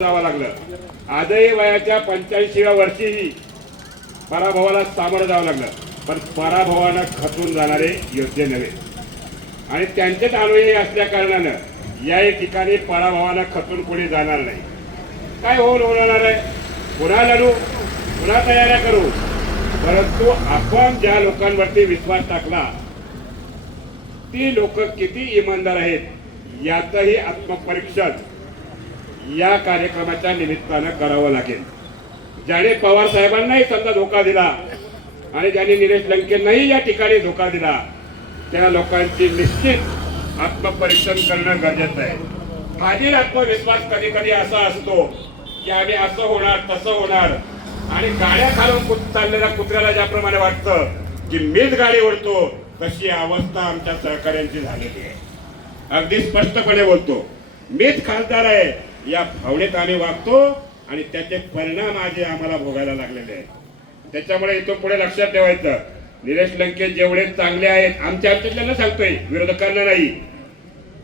जावं लागलं। आजही वयाच्या 85व्या वर्षीही पराभवाला सामोरं जावं लागलं, पण पराभवानं खचून जाणारे योद्धे नव्हे आणि त्यांचेच अनुयायी असल्या कारणानं या ठिकाणी पराभवानं खचून कोणी जाणार नाही। काय होणार आहे, पुन्हा लढू, पुन्हा तयाऱ्या करू, परंतु आपण ज्या लोकांवरती विश्वास टाकला ती लोक किती इमानदार आहेत याचंही आत्मपरीक्षण या कार्यक्रमाच्या निमित्तानं करावं लागेल। ज्याने पवार साहेबांनाही समजा धोका दिला आणि ज्याने निलेश लंकेंनाही या ठिकाणी धोका दिला त्या लोकांची निश्चित आत्मपरीक्षण करणं गरजेचं आहे। फाजील आत्मविश्वास कधी कधी असा असतो की आम्ही असं होणार तसं होणार आणि गाड्या खालून चाललेल्या कुत्र्याला ज्याप्रमाणे वाटतं की मीच गाडी ओढतो तशी अवस्था आमच्या सहकार्यांची झालेली आहे। अगदी स्पष्टपणे बोलतो, मीच खासदार आहे या भावनेत आम्ही वागतो आणि त्याचे परिणाम आज आम्हाला भोगायला लागलेले आहेत। त्याच्यामुळे इथून पुढे लक्षात ठेवायचं, निलेश लंके जेवढे चांगले आहेत आमच्यातल्यांना सांगतोय, विरोधकांना नाही,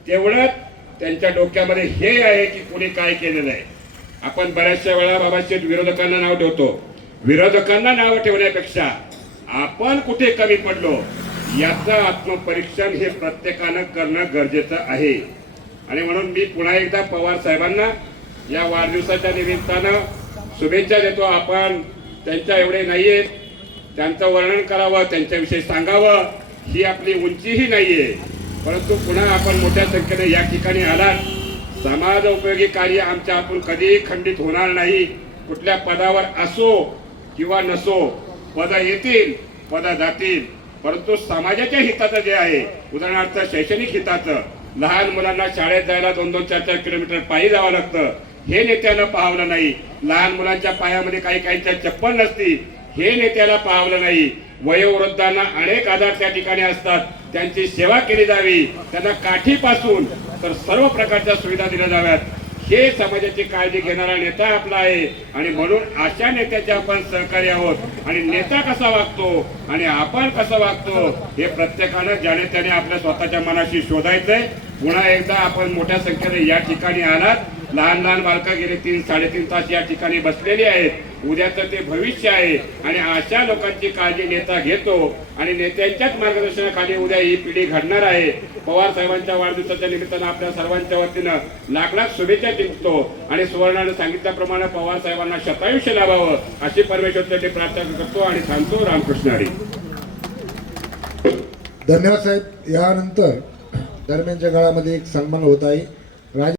तेवढंच त्यांच्या डोक्यामध्ये हे आहे की कुणी काय केलेलं आहे। आपण बऱ्याचशा वेळा बाबाचे विरोधकांना नाव ठेवतो, विरोधकांना नाव ठेवण्यापेक्षा आपण कुठे कमी पडलो याचं आत्मपरीक्षण हे प्रत्येकानं करणं गरजेचं आहे। आणि म्हणून मी पुन्हा एकदा पवार साहेबांना या वाढदिवसाच्या निमित्तानं शुभेच्छा देतो। आपण त्यांच्या एवढे नाहीयेत, त्यांचं वर्णन करावं, त्यांच्याविषयी सांगावं ही आपली उंचीही नाहीये, परंतु पुन्हा आपण मोठ्या संख्येने या ठिकाणी आलात। समाज उपयोगी कार्य आमच्या हातून कधीही खंडित होणार नाही। कुठल्या पदावर असो किंवा नसो, पद येतील पद जातील, परंतु समाजाच्या हिताचं जे आहे, उदाहरणार्थ शैक्षणिक हिताचं, लहान मुलांना शाळेत जायला 2-2, 4-4 किलोमीटर पायी जावं लागतं, हे नेत्यानं पाहवलं नाही। लहान मुलांच्या पायामध्ये काही चप्पल नसती, हे नेत्याला पाहवलं नाही। वयोवृद्धांना अनेक आजार त्या ठिकाणी असतात, त्यांची सेवा केली जावी, त्यांना काठीपासून तर सर्व प्रकारच्या सुविधा दिल्या जाव्यात, हे समाजाची काळजी घेणारा नेता आपला आहे। आणि म्हणून अशा नेत्याचे आपण सहकारी आहोत आणि नेता कसा वागतो आणि आपण कसं वागतो हे प्रत्येकानं ज्याने त्याने आपल्या स्वतःच्या मनाशी शोधायचंय। पुन्हा एकदा आपण मोठ्या संख्येने या ठिकाणी आलात, लहान लहान बालका गेले 3-3.5 तास या ठिकाणी बसलेली आहेत, उद्याचं ते भविष्य आहे आणि अशा लोकांची काळजी नेता घेतो आणि नेत्यांच्याच मार्गदर्शनाखाली उद्या ही पिढी घडणार आहे। पवार साहेबांच्या वाढदिवसाच्या निमित्तानं आपल्या सर्वांच्या वतीनं लाख लाख शुभेच्छा देतो आणि सुवर्णाने सांगितल्याप्रमाणे पवार साहेबांना शतायुष्य लाभावं अशी परमेश्वराची प्रार्थना करतो आणि थांबतो। रामकृष्ण हरी। धन्यवाद साहेब। यानंतर दरम्यानच्या काळामध्ये एक सन्मान होत आहे।